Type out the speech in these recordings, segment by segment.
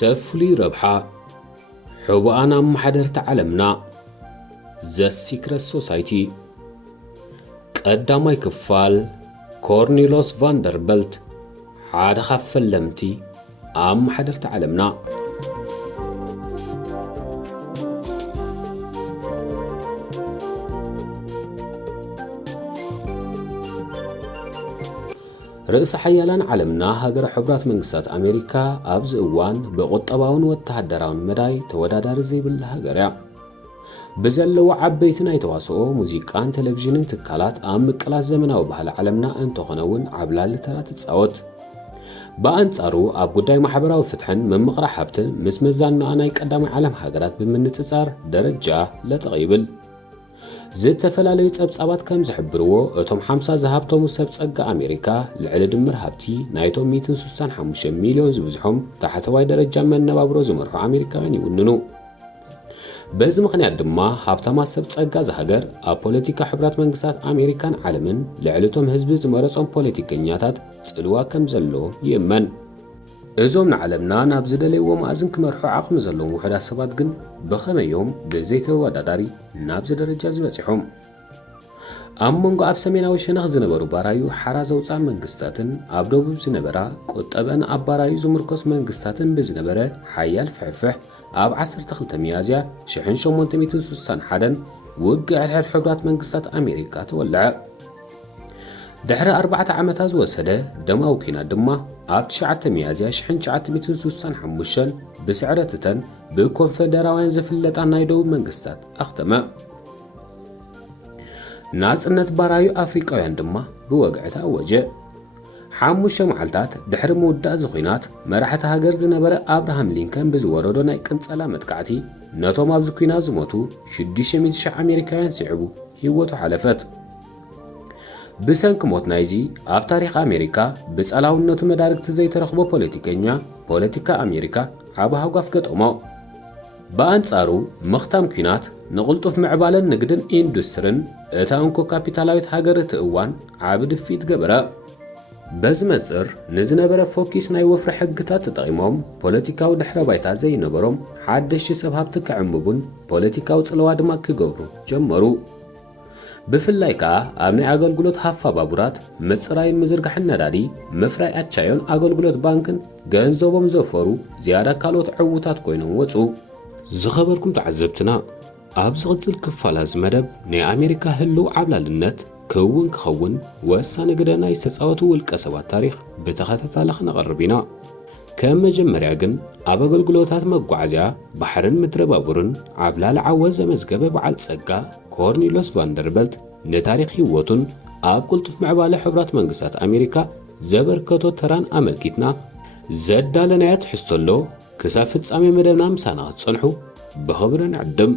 سفلي ربحة حبوانا محدرت عالمنا The Secret Society قدامي كفال كورنيلوس فاندربلت حاد خفل لمتي محدرت عالمنا رئيس حيالان عالمنا هاجر حبرات منقسات أمريكا أبز إوان بقطباون واتحدراون مداي تودادار زي بالهاجريا بزلو عبيتنا يتواسقو موزيقان تلفزيونين تكالات مقلاس زمناو بحال عالمنا انتخنون عبلال لترات تصاوت بأنصارو أب قداي محبراو فتحن من مقرا حبتن مس مزاننا ناي قدامي عالم هاجرات بمنصصار درجة لتغيبل زتفلالي تصبصابات كم زحبرو اتم 50 زهابتو سب صق امريكا لعل دمر هابتي نايتو 165 مليون زبزحهم تحتواي درجه من نبابرو زمرحو امريكاوين يوننو بز مخنيات دما هابتما سب صقا زهاجر ا بوليتيكا حبرات منقسات امريكان عالمن لعلتهم حزب زمرصون بوليتيكنياتات صلوا كم زلو يمن ازوم نعلمنا نابزدليو مازن كمرحو عقم زلو وحدا سبات جن بخميوم بزيتو وداداري نابز درجه زبصيحوم امونغو اب سميناوي شنخ زنبرو بارايو حرازه وصان منغستاتن اب دوبب زنبرا قطبن ابارايو زمركوس منغستاتن بزنبره حيال فحفح اب 12 ميازيا شحن 861 وقع الحبرات منغستات امريكا تولع دحر 4 عامات وسده دماو كينا دما اب 9 ميازيا شحن 965 بسعرتتن بكونفدراوين زفلطا نايدو منغستات اختما ناصنت بارايو افريقاوያን دما بوقعتا وجه حموشه معلتات دحر مودا زخينات مرحت هاجر زنبره ابراهام لينكن بزوردو ناي قنصلا متقعتي نتوم ابز كينا زموتو 600 امريكاوያን سيعبو هيوتو حلفت بسنك موت نايزي اب تاريخ امريكا بصلاونتو مداركت زي ترخبو بوليتيكا امريكا عبها وقف قطمو بانصارو مختام كينات نقلطف معبالن نقدن اندسترين اتانكو كابيتالاويت هاجرت اوان عبد فيت قبره بزمصر نزنبره فوكيس ناي وفر حقታት تطيموم بوليتيكاو دحره بايتا زي نبروم حدش سبابت كعمبون بوليتيكاو صلوا دما كغبرو جمرو بفلايكا امني اغلغلوت حفا بابورات مصراين مزرغح الندادي مفراي اتشايون اغلغلوت بانكن ገንዘቦም ዘፈሩ زياده ካልኦት ዕውታት ኮይኖም ወጹ ዝኸበርኩም ተዓዘብትና ኣብ ዝቕጽል ክፋላዝ መደብ ናይ ኣሜሪካ ህልው ዓብላልነት ክኸውን ወሳነ ገደና ይስተጻወቱ ውልቀ ሰባት ታሪኽ በተኸታታሊ ክነቕርብ ኢና ከም መጀመርያ ግን ኣብ ኣገልግሎታት መጓዓዝያ ባሕርን ምድረ ባቡርን ዓብላል ዓወዝ ዘመዝገበ በዓል ጸጋ ኮርኔሎስ ቫንደርበልት ነታሪኽ ህይወቱን ኣብ ቁልጡፍ ምዕባለ ሕብራት መንግስታት ኣሜሪካ ዘበርከቶ ተራን ኣመልኪትና ዘዳለናያት ሕስተሎ ክሳብ ፍጻሜ መደብና ምሳና ጽንሑ بخبرن عدم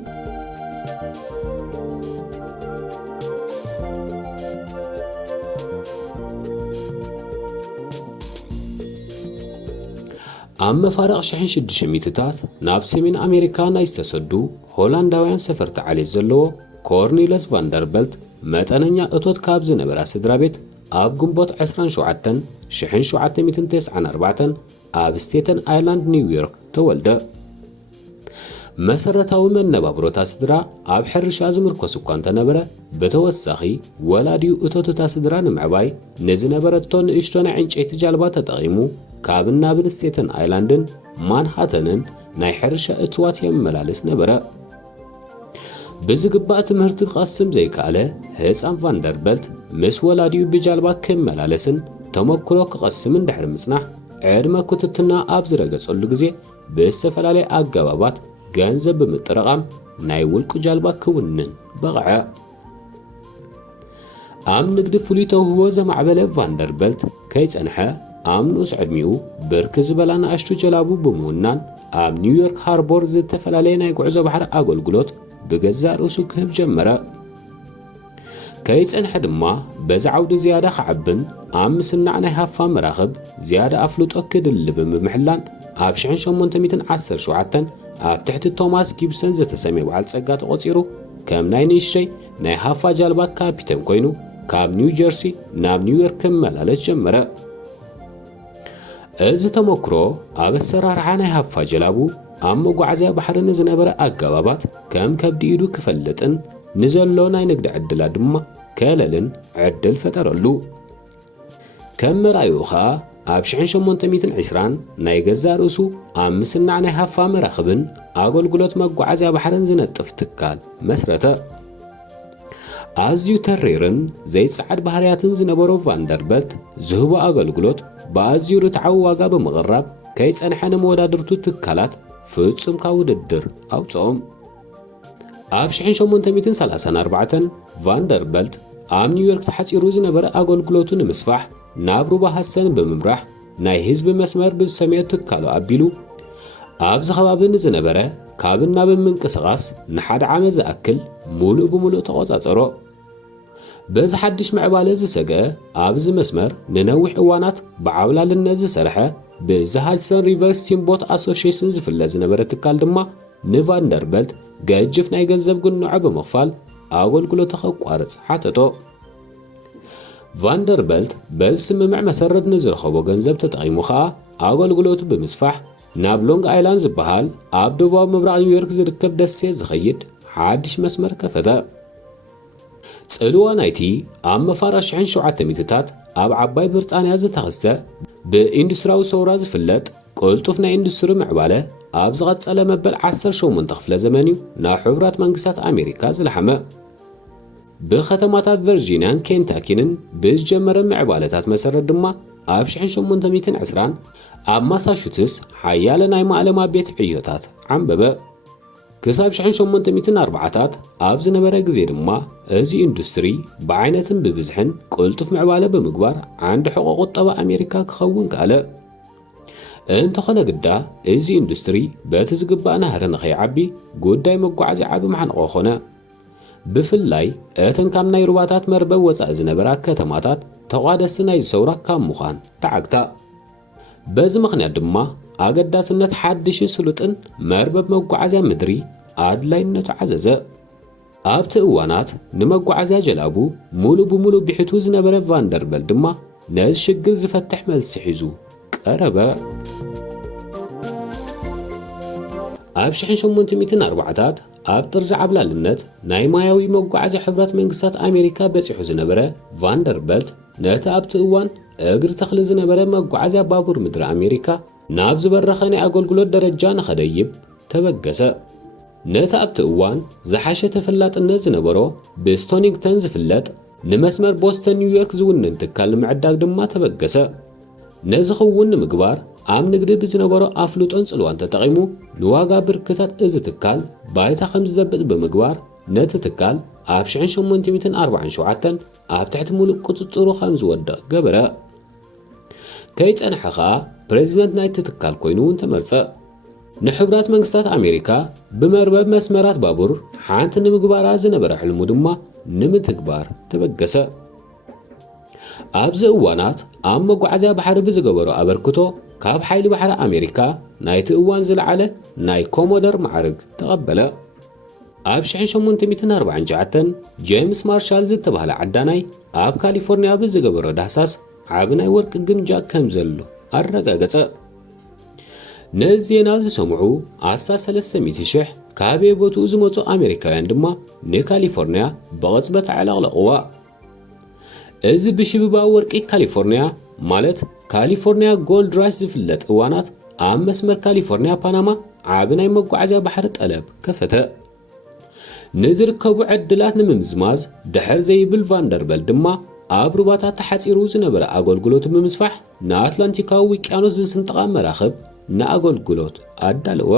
أما فارق شحن 600 ناب سمين أمريكا نايستسدو هولنداويان سفرت علي زلو كورنيلوس فاندربلت متننيا اتوت كابز نبرا سدرابيت اب جنبوت 27 شحن 794 اب ستيتن ايلاند نيويورك تولده مسرتاو من نبابروتا سدرا اب حرش ازمركوس كان تنبره بتوسخي ولاديو اتوتتا سدرا نمعباي نزنبرتون اشتون عنጨይቲ ጃልባ ተጠቂሙ ካብና ብንስቴተን አይላንድን ማንሃተንን ናይ ሕርሻ እትዋት የመላለስ ነበረ በዝግባእ ትምህርት ቃስም ዘይካለ ህፃን ቫንደርበልት ምስ ወላዲው በጃልባ ከመላለስን ተመክሮ ከቀስም እንደሕር ምጽናሕ ዕድመ ኩትትና ኣብ ዝረገጸሉ ግዜ በስተፈላለየ አገባባት ገንዘብ በመጠረቃም ናይ ውልቁ ጃልባ ክውንን በقع አም ንግድ ፍሉይ ተውህቦ ዘማዕበለ ቫንደርበልት ከይጸንሐ አምኖስ ዕድሚኡ ብርክ ዝበላና አሽቱ ጀላቡ በመውናን አብ ኒውዮርክ ሃርቦር ዝተፈላለየ ናይ ጉዕዞ ባሕር አገልግሎት በገዛ ርእሱ ክህብ ጀመረ ከይጸንሐ ድማ በዛዓውዲ ዝያዳ ከዓብን አምስናዕ ናይ ሃፋ መራኸብ ዝያዳ አፍልጦ ክድልብ ብምሕላን ኣብ 1817 ኣብ ትሕቲ ቶማስ ጊብሰን ዝተሰመየ በዓል ጸጋ ተቆጺሩ ከም ናይ ንእሽተይ ናይ ሃፋ ጃልባ ካፒተን ኮይኑ ካብ ኒው ጀርሲ ናብ ኒውዮርክ መላለስ ጀመረ እዚ ተመክሮ ኣብ ኣሰራርሓ ናይ ሃፋ ጀላቡ ኣብ መጓዓዝያ ባሕርን ዝነበረ ኣገባባት ከም ከብዲ ኢዱ ክፈልጥን ንዘሎ ናይ ንግዲ ዕድላት ድማ ከለልን ዕድል ፈጠረሉ። ከም መርኣዩ ኸኣ ኣብ 1820 ናይ ገዛ ርእሱ ኣብ ምስናዕ ናይ ሃፋ መራኽብን ኣገልግሎት መጓዓዝያ ባሕርን ዝነጥፍ ትካል መስረተ። ኣዝዩ ተሪርን ዘይጸዓድ ባህርያትን ዝነበሮ ቫንደርበልት ዝህቦ ኣገልግሎት ብኣዝዩ ርትዓዊ ዋጋ ብምቕራብ ከይጸንሐ ንመወዳድርቱ ትካላት ፍጹም ካብ ውድድር ኣውፅኦም። ኣብ 1834 ቫንደርበልት ኣብ ኒውዮርክ ተሓፂሩ ዝነበረ ኣገልግሎቱ ንምስፋሕ ናብ ሩባ ሃሰን ብምምራሕ ናይ ህዝቢ መስመር ብዝሰመዮ ትካሉ ኣቢሉ ኣብዚ ከባቢ ንዝነበረ ካብን ናብን ምንቅስቓስ ንሓደ ዓመት ዝኣክል ሙሉእ ብምሉእ ተቆጻጸሮ። በዚ ሓድሽ ምዕባለ ዝሰግአ ኣብዚ መስመር ንነዊሕ እዋናት ብዓብላልነት ዝሰርሐ ብዘ ሃድሰን ሪቨር ስቲምቦት ኣሶሲዬሽን ዝፍለጥ ዝነበረ ትካል ድማ ንቫንደርበልት ገጅፍ ናይ ገንዘብ ጉንዖ ብምኽፋል ኣገልግሎቱ ከቋርጽ ሓተቶ። ቫንደርበልት በዚ ስምምዕ መሰረት ንዝረኸቦ ገንዘብ ተጠቒሙ ኸኣ ኣገልግሎቱ ብምስፋሕ ናብ ሎንግ ኣይላንድ ዝበሃል ኣብ ደቡባዊ ምብራቕ ኒውዮርክ ዝርከብ ደሴት ዝኸይድ ሓድሽ መስመር ከፈተ። ጽልዋ ናይቲ ኣብ መፋረሽ 1700ታት ኣብ ዓባይ ብሪጣንያ ዝተኸስተ ብኢንዱስትሪያዊ ሰውራ ዝፍለጥ ቅልጡፍ ናይ ኢንዱስትሪ ምዕባለ ኣብ ዝቐጸለ መበል 18 ክፍለ ዘመን እዩ ናብ ሕቡራት መንግስታት ኣሜሪካ ዝለሓመ። ብኸተማታት ቨርጂንያን ኬንታኪንን ብዝጀመረ ምዕባለታት መሰረት ድማ ኣብ 1820 ኣብ ማሳቹሴትስ ሓያለ ናይ ማእለማ ቤት ዕዮታት ዓንበበ። ክሳብ 1840ታት ኣብ ዝነበረ ግዜ ድማ እዚ ኢንዱስትሪ ብዓይነትን ብብዝሕን ቅልጡፍ ምዕባለ ብምግባር ዓንዲ ሕቆ ቁጠባ ኣሜሪካ ክኸውን ከኣለ። እንተኾነ ግዳ እዚ ኢንዱስትሪ በቲ ዝግባእ ናህሪ ንኸይዓቢ ጉዳይ መጓዓዝያ ዓቢ ማሕንቆ ኾነ። ብፍላይ እተን ካብ ናይ ሩባታት መርበብ ወፃኢ ዝነበራ ከተማታት ተቋደስቲ ናይ ሰውራ ካብ ምዃን ተዓግታ። በዚ ምኽንያት ድማ ኣገዳስነት ሓድሽን ስሉጥን መርበብ መጓዓዝያ ምድሪ ኣድላይነቱ ዓዘዘ። ኣብቲ እዋናት ንመጓዓዝያ ጀላቡ ሙሉእ ብምሉእ ቢሕቱ ዝነበረ ቫንደርበልት ድማ ነዚ ሽግር ዝፈትሕ መልሲ ሒዙ ቀረበ። ኣብ 1840ታት ኣብ ጥርዚ ዓብላልነት ናይ ማያዊ መጓዓዝያ ሕብረት መንግስታት ኣሜሪካ በፂሑ ዝነበረ ቫንደርበልት ነቲ ኣብቲ እዋን እግሪ ተኽሊ ዝነበረ መጓዓዝያ ባቡር ምድሪ ኣሜሪካ ናብ ዝበረኸ ናይ ኣገልግሎት ደረጃ ንኸደይብ ተበገሰ። ነቲ ኣብቲ እዋን ዝሓሸ ተፈላጥነት ዝነበሮ ብስቶኒንግተን ዝፍለጥ ንመስመር ቦስተን ኒውዮርክ ዝውንን ትካል ንምዕዳግ ድማ ተበገሰ። ነዚ ክውን ንምግባር ኣብ ንግዲ ብዝነበሮ ኣፍልጦን ጽልዋን ተጠቒሙ ንዋጋ ብርክታት እዚ ትካል ባይታ ከም ዝዘብጥ ብምግባር ነቲ ትካል ኣብ 1847 ኣብ ትሕቲ ሙሉእ ቁፅፅሩ ከም ዝወድቕ ገበረ። ከይጸንሐ ኸኣ ፕሬዚደንት ናይቲ ትካል ኮይኑ እውን ተመርጸ። ንሕቡራት መንግስታት ኣሜሪካ ብመርበብ መስመራት ባቡር ሓንቲ ንምግባራ ዝነበረ ሕልሙ ድማ ንምትግባር ተበገሰ። ኣብዚ እዋናት ኣብ መጓዓዝያ ባሕሪ ብዝገበሮ ኣበርክቶ ካብ ሓይሊ ባሕሪ ኣሜሪካ ናይቲ እዋን ዝለዓለ ናይ ኮሞደር ማዕርግ ተቐበለ። ኣብ 1849 ጄምስ ማርሻል ዝተባህለ ዓዳናይ ኣብ ካሊፎርኒያ ብዝገበሮ ዳህሳስ ዓቢ ናይ ወርቂ ግምጃ ከም ዘሎ ኣረጋገጸ። ነዚ ዜና ዝሰምዑ ኣሳብ 300,000 ካብ ቦትኡ ዝመፁ ኣሜሪካውያን ድማ ንካሊፎርኒያ ብቕጽበት ኣዕለቕለቕዋ። እዚ ብሽብባዊ ወርቂ ካሊፎርኒያ ማለት ካሊፎርኒያ ጎልድ ራሽ ዝፍለጥ እዋናት ኣብ መስመር ካሊፎርኒያ ፓናማ ዓቢ ናይ መጓዓዝያ ባሕሪ ጠለብ ከፈተ። ንዝርከቡ ዕድላት ንምምዝማዝ ድሕር ዘይብል ቫንደርበልት ድማ ኣብ ሩባታት ተሓፂሩ ዝነበረ ኣገልግሎቱ ብምስፋሕ ንኣትላንቲካዊ ውቅያኖስ ዝስንጥቓ መራኽብ ንኣገልግሎት ኣዳለወ።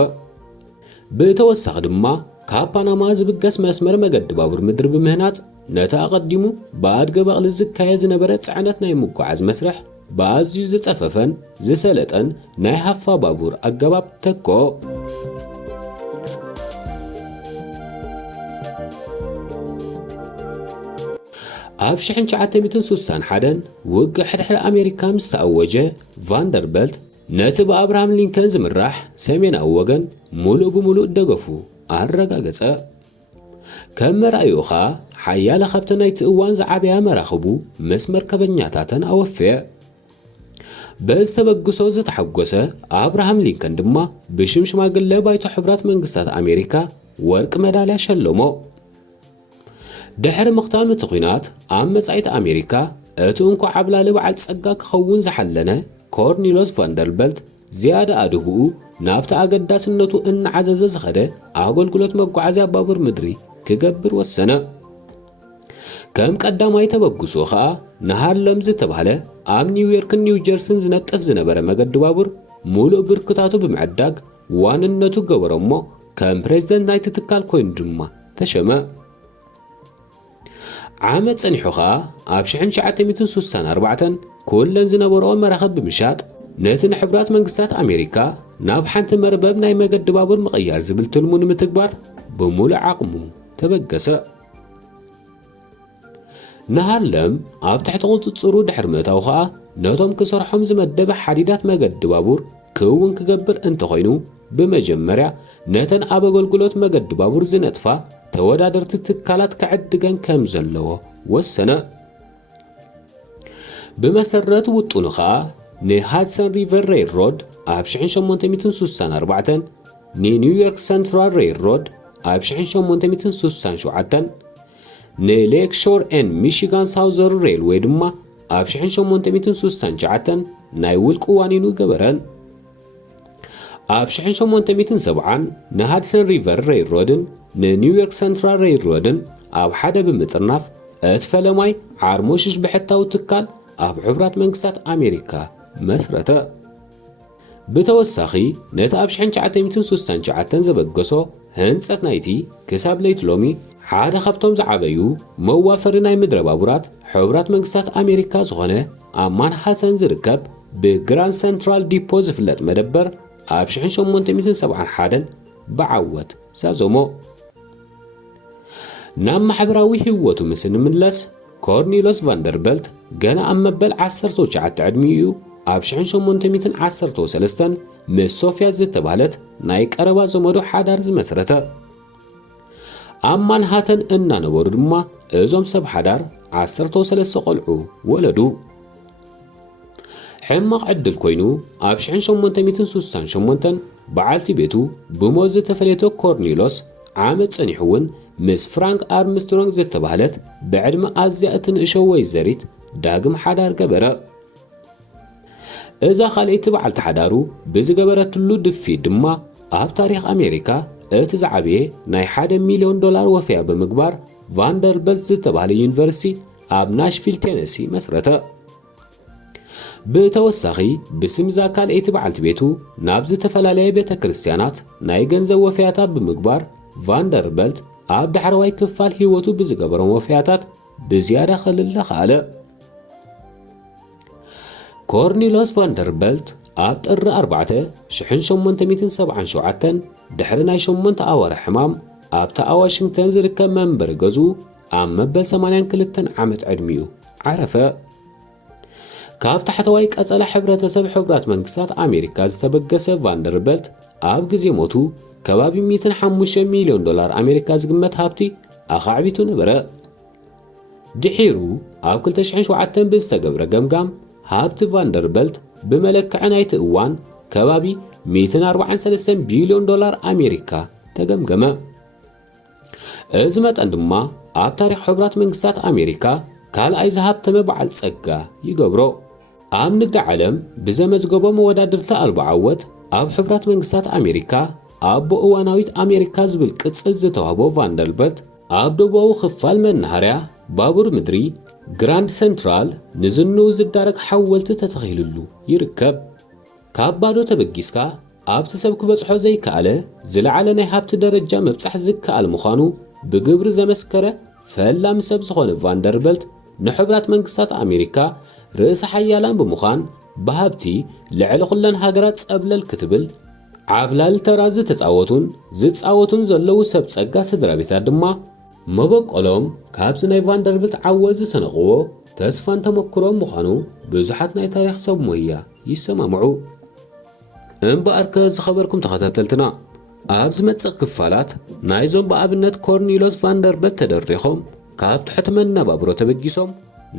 ብተወሳኺ ድማ ካብ ፓናማ ዝብገስ መስመር መገዲ ባቡር ምድሪ ብምህናፅ ነቲ ኣቐዲሙ ብኣድገ በቕሊ ዝካየድ ዝነበረ ጽዕነት ናይ ምጓዓዝ መስርሕ ብኣዝዩ ዝጸፈፈን ዝሰለጠን ናይ ሃፋ ባቡር ኣገባብ ተኮ። ኣብ 1961 ውግእ ሕድሕድ ኣሜሪካ ምስ ተኣወጀ ቫንደርበልት ነቲ ብኣብርሃም ሊንከን ዝምራሕ ሰሜናዊ ወገን ሙሉእ ብምሉእ ደገፉ ኣረጋገጸ። ከም መርኣዩ ኸኣ ሓያለ ካብቲ ናይቲ እዋን ዝዓበያ መራኽቡ ምስ መርከበኛታተን ኣወፈየ። በዝተበግሶ ዝተሐጎሰ አብርሃም ሊንከን ድማ ብሽምሽማግለ ባይቶ ሕብራት መንግስታት አሜሪካ ወርቅ ሜዳልያ ሸለሞ ድሕሪ ምኽታም እቲ ኩናት ኣብ መጻኢት አሜሪካ እቲ እንኳ ዓብላሊ በዓል ጸጋ ክኸውን ዝሓለነ ኮርኔሎስ ቫንደርበልት ዝያዳ ኣድህኡ ናብቲ ኣገዳስነቱ እናዓዘዘ ዝኸደ ኣገልግሎት መጓዓዝያ ባቡር ምድሪ ክገብር ወሰነ ከም ቀዳማይ ተበግሱ ኸኣ ንሃርለም ዝተባህለ ኣብ ኒውዮርክን ኒው ጀርሲን ዝነጥፍ ዝነበረ መገዲ ባቡር ሙሉእ ብርክታቱ ብምዕዳግ ዋንነቱ ገበሮሞ ከም ፕሬዝደንት ናይቲ ትካል ኮይኑ ድማ ተሸመ ዓመት ጸኒሑ ኸኣ ኣብ 1964 ኩለን ዝነበረኦ መራኸብ ብምሻጥ ነቲ ንሕብራት መንግስታት አሜሪካ ናብ ሓንቲ መርበብ ናይ መገዲ ባቡር ምቕያር ዝብል ትልሙ ንምትግባር ብሙሉእ ዓቕሙ ተበገሰ ንሃርለም ኣብ ትሕቲ ቁፅፅሩ ድሕሪ ምእታው ኸኣ ነቶም ክሰርሖም ዝመደበ ሓዲዳት መገዲ ባቡር ክውን ክገብር እንተኾይኑ ብመጀመርያ ነተን ኣብ ኣገልግሎት መገዲ ባቡር ዝነጥፋ ተወዳደርቲ ትካላት ክዕድገን ከም ዘለዎ ወሰነ ብመሰረት ውጡኑ ኸኣ ንሃድሰን ሪቨር ሬልሮድ ኣብ 1864 ንኒውዮርክ ሰንትራል ሬልሮድ ኣብ 1867 ንሌክ ሾር ኤን ሚሽጋን ሳውዘርን ሬልዌይ ድማ ኣብ 1869 ናይ ውልቂ ዋኒኑ ገበረን ኣብ 1870 ንሃድሰን ሪቨር ሬልሮድን ንኒውዮርክ ሰንትራል ሬልሮድን ኣብ ሓደ ብምጥርናፍ እቲ ፈለማይ ዓርሞሽሽ ብሕታዊ ትካል ኣብ ሕብራት መንግስታት አሜሪካ መስረተ ብተወሳኺ ነቲ ኣብ 1969 ዘበገሶ ህንፀት ናይቲ ክሳብ ለይቲ ሎሚ ሓደ ካብቶም ዝዓበዩ መዋፈሪ ናይ ምድረ ባቡራት ሕብራት መንግስታት አሜሪካ ዝኾነ ኣብ ማንሃተን ዝርከብ ብግራንድ ሰንትራል ዲፖ ዝፍለጥ መደበር ኣብ 1871 ብዓወት ዛዞሞ ናብ ማሕበራዊ ህይወቱ ምስ ንምለስ ኮርኔሎስ ቫንደርበልት ገና ኣብ መበል 19 ዕድሚኡ ኣብ 1813 ምስ ሶፊያ ዝተባህለት ናይ ቀረባ ዘመዶ ሓዳር ዝመስረተ ኣብ ማንሃተን እናነበሩ ድማ እዞም ሰብ ሓዳር 13 ቆልዑ ወለዱ ሕማቕ ዕድል ኮይኑ ኣብ 1868 በዓልቲ ቤቱ ብሞት ዝተፈለየቶ ኮርኔሎስ ዓመት ጸኒሑውን ምስ ፍራንክ ኣርምስትሮንግ ዝተባህለት ብዕድመ ኣዝያ እትንእሾ ወይዘሪት ዳግም ሓዳር ገበረ እዛ ካልእቲ በዓልቲ ሓዳሩ ብዝገበረትሉ ድፊት ድማ ኣብ ታሪኽ አሜሪካ እቲ ዝዓበየ ናይ $1 ሚልዮን ወፍያ ብምግባር ቫንደርበልት ዝተባህለ ዩኒቨርሲቲ ኣብ ናሽቪል ቴነሲ መስረተ ብተወሳኺ ብስምዛ ካልእቲ በዓልቲ ቤቱ ናብ ዝተፈላለየ ቤተ ክርስቲያናት ናይ ገንዘብ ወፍያታት ብምግባር ቫንደርበልት ኣብ ዳሕረዋይ ክፋል ህይወቱ ብዝገበሮም ወፍያታት ብዝያዳ ኸልለ ኸኣለ ኮርኔሎስ ቫንደርበልት ኣብ ጥሪ 4 1877 ድሕሪ ናይ 8 ኣዋርሕ ሕማም ኣብታ ዋሽንግተን ዝርከብ መንበሪ ገዙ ኣብ መበል 82 ዓመት ዕድሚኡ ዓረፈ ካብ ታሕተዋይ ቀጸላ ሕብረተሰብ ሕብራት መንግስታት አሜሪካ ዝተበገሰ ቫንደርበልት ኣብ ግዜ ሞቱ ከባቢ $105 ሚልዮን አሜሪካ ዝግመት ሃብቲ ኣኻዕቢቱ ነበረ ድሒሩ ኣብ 2007 ብዝተገብረ ገምጋም ሃብቲ ቫንደርበልት ብመለክዕ ናይቲ እዋን ከባቢ $143 ቢልዮን አሜሪካ ተገምገመ እዚ መጠን ድማ ኣብ ታሪኽ ሕብራት መንግስታት አሜሪካ ካልኣይ ዝሃብተመ በዓል ጸጋ ይገብሮ ኣብ ንግዲ ዓለም ብዘመዝገቦ መወዳድርታ ኣልቦ ዓወት ኣብ ሕብራት መንግስታት አሜሪካ ኣብ እዋናዊት አሜሪካ ዝብል ቅጽል ዝተዋህቦ ቫንደርበልት ኣብ ደቡባዊ ክፋል መናኸርያ ባቡር ምድሪ ግራንድ ሰንትራል ንዝኑ ዝዳረግ ሓወልቲ ተተኺሉሉ ይርከብ ካብ ባዶ ተበጊስካ ኣብቲ ሰብ ክበጽሖ ዘይከኣለ ዝለዓለ ናይ ሃብቲ ደረጃ መብጻሕ ዝከኣል ምዃኑ ብግብሪ ዘመስከረ ፈላም ሰብ ዝኾነ ቫንደርበልት ንሕብራት መንግስታት አሜሪካ ርእሰ ሓያላን ብምዃን ብሃብቲ ልዕሊ ኩለን ሃገራት ጸብለል ክትብል ዓብላል ተራዝ ተጻወቱን ዝጻወቱን ዘለዉ ሰብ ጸጋ ስድራ ቤታት ድማ መበቆሎም ካብዚ ናይ ቫንደርበልት ዓወት ዝሰነቕዎ ተስፋን ተመክሮም ምዃኑ ብዙሓት ናይ ታሪኽ ሰብ ሞያ ይሰማምዑ እምበኣር ዝኸበርኩም ተኸታተልትና ኣብ ዝመጽእ ክፋላት ናይዞም ብኣብነት ኮርኔሎስ ቫንደርበልት ተደሪኾም ካብ ትሕቲ መነባብሮ ተበጊሶም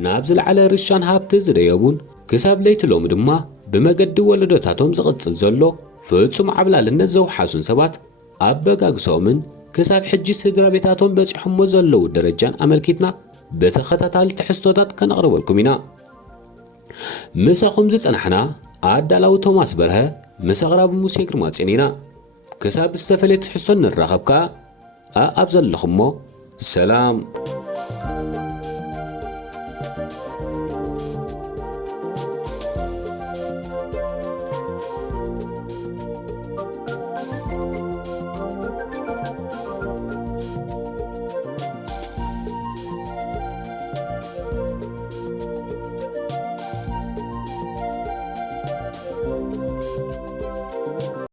ናብ ዝለዓለ ርሻን ሃብቲ ዝደየቡን ክሳብ ለይቲ ሎሚ ድማ بمجد ولدتاتهم زغطل زلو فتصم عبلالነት ዘውሓሱን ሰባት ኣብ በጋግሶምን ክሳብ ሕጂ ስድራ ቤታቶም በፂሖም ዘለው ደረጃን ኣመልኪትና በተኸታታሊ ትሕዝቶታት ከነቕርበልኩም ኢና ምሳኹም ዝጸናሕና ኣዳላው ቶማስ በርሀ ምሰቕራብ ሙሴ ግርማ ጸኒና ክሳብ ዝተፈለየ ትሕዝቶ ንራኸብካ ኣብ ዘለኹሞ ሰላም